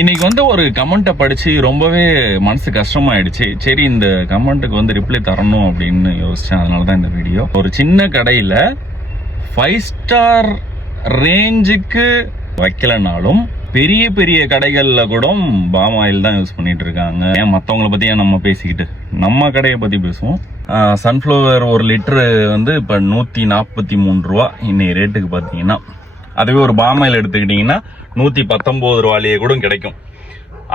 இன்னைக்கு வந்து ஒரு கமெண்ட்டை படிச்சு ரொம்பவே மனசு கஷ்டமாயிடுச்சு. சரி, இந்த கமெண்ட்டுக்கு வந்து ரிப்ளை தரணும் அப்படின்னு யோசிச்சேன். அதனாலதான் இந்த வீடியோ. ஒரு சின்ன கடையில 5 ஸ்டார் ரேஞ்சுக்கு வைக்கலனாலும் பெரிய பெரிய கடைகள்ல கூட பாம் ஆயில் தான் யூஸ் பண்ணிட்டு இருக்காங்க. ஏன் மற்றவங்களை பத்தி நம்ம பேசிக்கிட்டு நம்ம கடையை பத்தி பேசுவோம். சன்ஃப்ளவர் 1 லிட்டரு வந்து இப்ப 143 ரூபா இன்னைக்கு ரேட்டுக்கு பாத்தீங்கன்னா. அதுவே ஒரு பாம் ஆயில் எடுத்துக்கிட்டீங்கன்னா 119 ரூபாயிலேயே கூட கிடைக்கும்.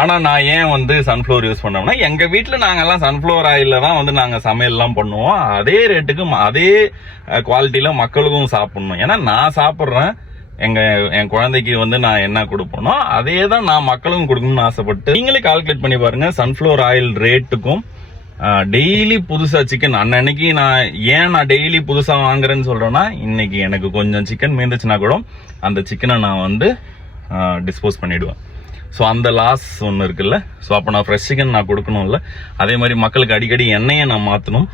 ஆனா நான் ஏன் வந்து சன்ஃப்ளவர் யூஸ் பண்ணோம்னா, எங்க வீட்டுல நாங்கெல்லாம் சன்ஃப்ளவர் ஆயில்ல தான் வந்து நாங்க சமையல் எல்லாம் பண்ணுவோம். அதே ரேட்டுக்கு அதே குவாலிட்டியில மக்களுக்கும் சாப்பிடணும். ஏன்னா நான் சாப்பிட்றேன், என் குழந்தைக்கு வந்து நான் என்ன கொடுப்பேனோ அதே தான் நான் மக்களுக்கும் கொடுக்கணும்னு ஆசைப்பட்டு. நீங்களே கால்குலேட் பண்ணி பாருங்க, சன்ஃப்ளவர் ஆயில் ரேட்டுக்கும் டெய்லி புதுசா சிக்கன். அன்னைக்கு நான் டெய்லி புதுசா வாங்குறேன்னு சொல்றேன்னா, இன்னைக்கு எனக்கு கொஞ்சம் சிக்கன் மீந்துச்சுன்னா கூட அந்த சிக்கனை நான் வந்து டிஸ்போஸ் பண்ணிடுவேன். ஸோ அந்த லாஸ் ஒன்று இருக்குல்ல. ஸோ அப்போ நான் ஃப்ரெஷ் சிக்கன் நான் கொடுக்கணும்ல. அதே மாதிரி மக்களுக்கு அடிக்கடி எண்ணெயை நான் மாற்றணும்.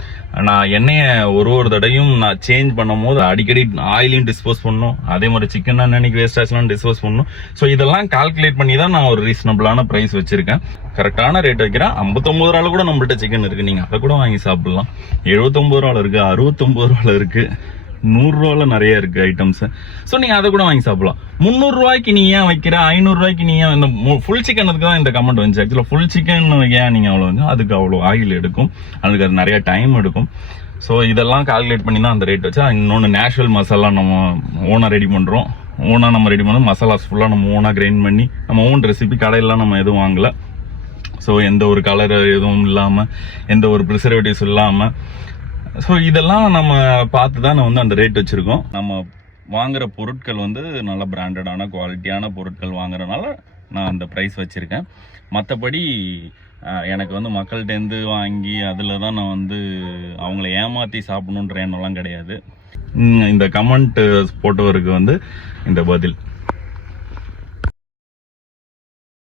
நான் எண்ணெயை ஒரு தடையும் நான் சேஞ்ச் பண்ணும் போது அடிக்கடி ஆயிலையும் டிஸ்போஸ் பண்ணணும். அதே மாதிரி சிக்கன் அன்னைக்கு வேஸ்ட் ஆச்சுலாம் டிஸ்போஸ் பண்ணணும். ஸோ இதெல்லாம் கால்குலேட் பண்ணி தான் நான் ஒரு ரீசனபிளான ப்ரைஸ் வச்சிருக்கேன். கரெக்டான ரேட் வைக்கிறேன். 59 ரூபாயில கூட நம்மள்ட்ட சிக்கன் இருக்கு. நீங்க அதை கூட வாங்கி சாப்பிடலாம். 79 ரூபாயில இருக்கு, 69 ரூபாயில இருக்கு, 100 ரூபாயில நிறைய இருக்கு ஐட்டம்ஸ். ஸோ நீங்க அதை கூட வாங்கி சாப்பிடலாம். 300 ரூபாய்க்கு நீ ஏன் வைக்கிற, 500 ரூபாய்க்கு நீ ஏன் இந்த ஃபுல் சிக்கனுக்கு தான் இந்த கமெண்ட் வந்துச்சு. ஆக்சுவலா ஃபுல் சிக்கன் ஏன் நீங்க அவ்வளோ வந்து அதுக்கு அவ்வளோ ஆயில் எடுக்கும், அதுக்கு அது நிறைய டைம் எடுக்கும். ஸோ இதெல்லாம் கால்குலேட் பண்ணி தான் அந்த ரேட் வச்சா. இன்னொன்று நேச்சுரல் மசாலா நம்ம ஓனா ரெடி பண்றோம். ஓனா நம்ம ரெடி பண்ணோம், மசாலாஸ் ஃபுல்லா நம்ம ஓனா கிரைண்ட் பண்ணி நம்ம ஓன் ரெசிபி. கடையிலாம் நம்ம எதுவும் வாங்கல. ஸோ எந்த ஒரு கலர் எதுவும் இல்லாம, எந்த ஒரு ப்ரிசர்வேட்டிவ்ஸ் இல்லாம. ஸோ இதெல்லாம் நம்ம பார்த்து தான் வந்து அந்த ரேட் வச்சிருக்கோம். நம்ம வாங்குற பொருட்கள் வந்து நல்ல பிராண்டடான குவாலிட்டியான பொருட்கள் வாங்குறதுனால நான் அந்த ப்ரைஸ் வச்சிருக்கேன். மற்றபடி எனக்கு வந்து மக்கள்கிட்டேருந்து வாங்கி அதில் தான் நான் வந்து அவங்கள ஏமாற்றி சாப்பிடணுன்ற எண்ணம்லாம் கிடையாது. இந்த கமெண்ட் போட்டவருக்கு வந்து இந்த பதில்.